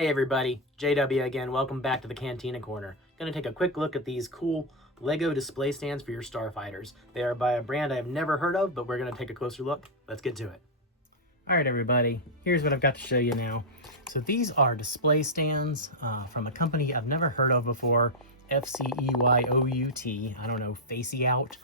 Hey everybody, JW again. Welcome back to the Cantina Corner. Gonna take a quick look at these cool Lego display stands for your Starfighters. They are by a brand I have never heard of, but we're gonna take a closer look. Let's get to it. All right, everybody, here's what I've got to show you now. So these are display stands from a company I've never heard of before, FCEYOUT. I don't know, FCEYOUT.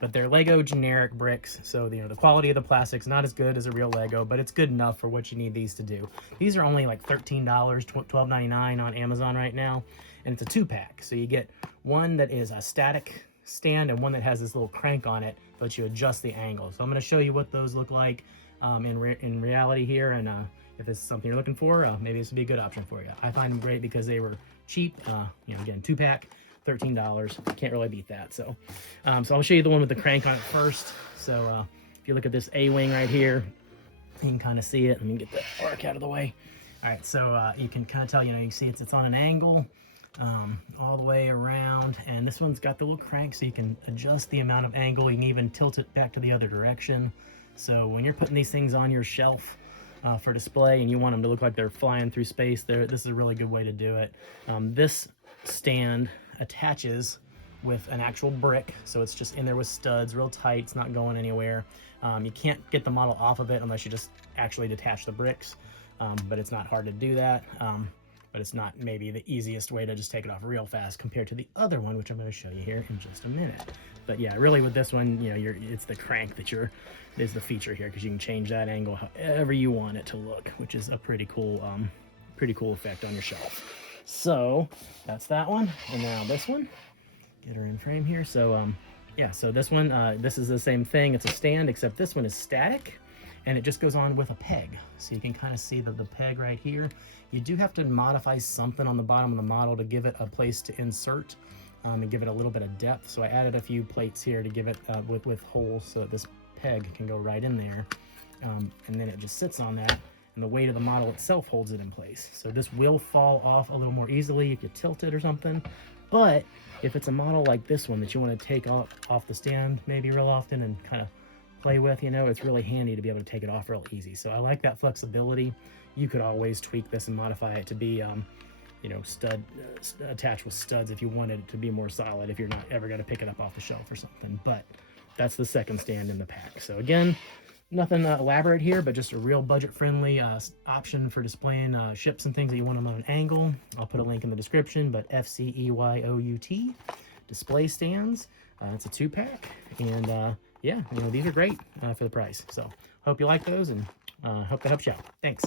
But they're Lego generic bricks, so the quality of the plastic's not as good as a real Lego, but it's good enough for what you need these to do. These are only like $13, $12.99 on Amazon right now, and it's a 2-pack. So you get one that is a static stand and one that has this little crank on it, but you adjust the angle. So I'm going to show you what those look like in reality here, and if this is something you're looking for, maybe this would be a good option for you. I find them great because they were cheap. Again, 2-pack. $13. Can't really beat that. So I'll show you the one with the crank on it first. So if you look at this A-wing right here, you can kind of see it. Let me get the arc out of the way. All right, so you can kind of tell, you can see it's on an angle all the way around, and this one's got the little crank so you can adjust the amount of angle. You can even tilt it back to the other direction. So when you're putting these things on your shelf for display and you want them to look like they're flying through space, this is a really good way to do it. This stand attaches with an actual brick, so it's just in there with studs, real tight. It's not going anywhere. You can't get the model off of it unless you just actually detach the bricks, but it's not hard to do that. But it's not maybe the easiest way to just take it off real fast compared to the other one, which I'm going to show you here in just a minute. But yeah, really with this one, it's the crank that is the feature here, because you can change that angle however you want it to look, which is a pretty cool effect on your shelf. So that's that one, and now this one. Get her in frame here. So yeah, so this one, this is the same thing. It's a stand, except this one is static, and it just goes on with a peg. So you can kind of see the peg right here. You do have to modify something on the bottom of the model to give it a place to insert and give it a little bit of depth. So I added a few plates here to give it with holes so that this peg can go right in there, and then it just sits on that. And the weight of the model itself holds it in place. So this will fall off a little more easily if you tilt it or something. But if it's a model like this one that you want to take off the stand maybe real often and kind of play with, it's really handy to be able to take it off real easy. So I like that flexibility. You could always tweak this and modify it to be attached with studs if you wanted it to be more solid, if you're not ever going to pick it up off the shelf or something. But that's the second stand in the pack. So again, nothing elaborate here, but just a real budget-friendly option for displaying ships and things that you want them on an angle. I'll put a link in the description, but FCEYOUT display stands. It's a 2-pack, and yeah, these are great for the price. So hope you like those, and hope that helps you out. Thanks.